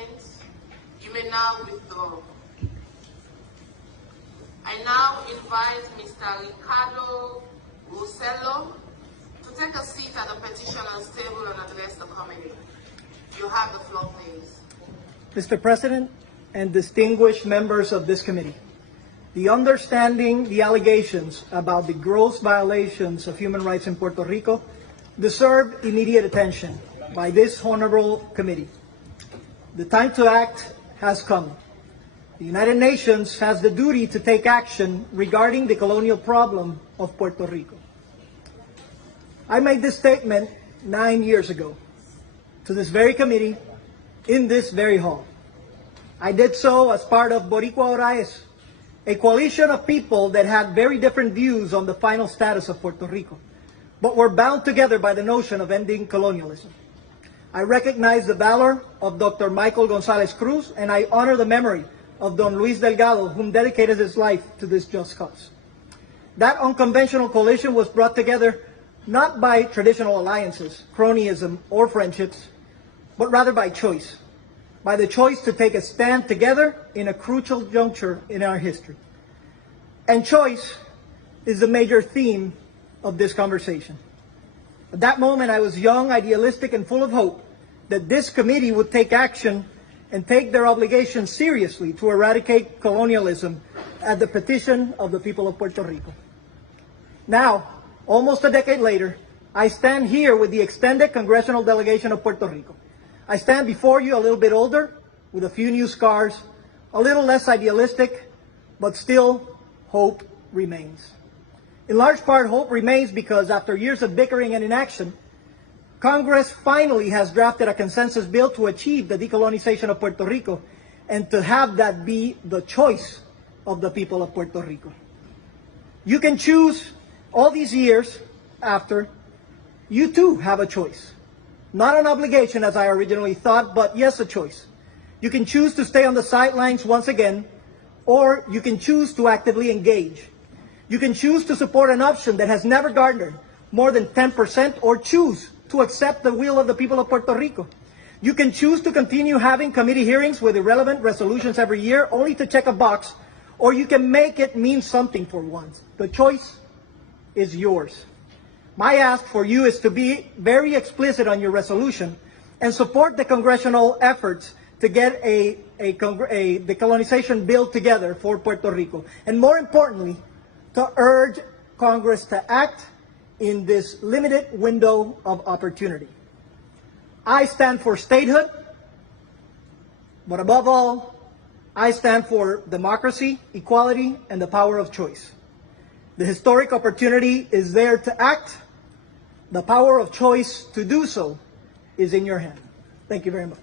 statements, you may now withdraw. I now invite Mr. Ricardo Rossello to take a seat at the petitioner's table and address the committee. You have the floor, please. Mr. President and distinguished members of this committee, the understanding the allegations about the gross violations of human rights in Puerto Rico deserve immediate attention by this honorable committee. The time to act has come. The United Nations has the duty to take action regarding the colonial problem of Puerto Rico. I made this statement 9 years ago to this very committee in this very hall. I did so as part of Boricua Oraes, a coalition of people that had very different views on the final status of Puerto Rico, but were bound together by the notion of ending colonialism. I recognize the valor of Dr. Michael Gonzalez Cruz, and I honor the memory of Don Luis Delgado, whom dedicated his life to this just cause. That unconventional coalition was brought together not by traditional alliances, cronyism, or friendships, but rather by choice. By the choice to take a stand together in a crucial juncture in our history. And choice is the major theme of this conversation. At that moment, I was young, idealistic, and full of hope that this committee would take action and take their obligation seriously to eradicate colonialism at the petition of the people of Puerto Rico. Now, almost a decade later, I stand here with the extended congressional delegation of Puerto Rico. I stand before you a little bit older, with a few new scars, a little less idealistic, but still hope remains. In large part, hope remains because after years of bickering and inaction, Congress finally has drafted a consensus bill to achieve the decolonization of Puerto Rico and to have that be the choice of the people of Puerto Rico. You can choose all these years after, you too have a choice. Not an obligation as I originally thought, but yes, a choice. You can choose to stay on the sidelines once again, or you can choose to actively engage. You can choose to support an option that has never garnered more than 10%, or choose to accept the will of the people of Puerto Rico. You can choose to continue having committee hearings with irrelevant resolutions every year only to check a box, or you can make it mean something for once. The choice is yours. My ask for you is to be very explicit on your resolution and support the congressional efforts to get a decolonization bill together for Puerto Rico. And more importantly, to urge Congress to act in this limited window of opportunity. I stand for statehood, but above all, I stand for democracy, equality, and the power of choice. The historic opportunity is there to act. The power of choice to do so is in your hand. Thank you very much.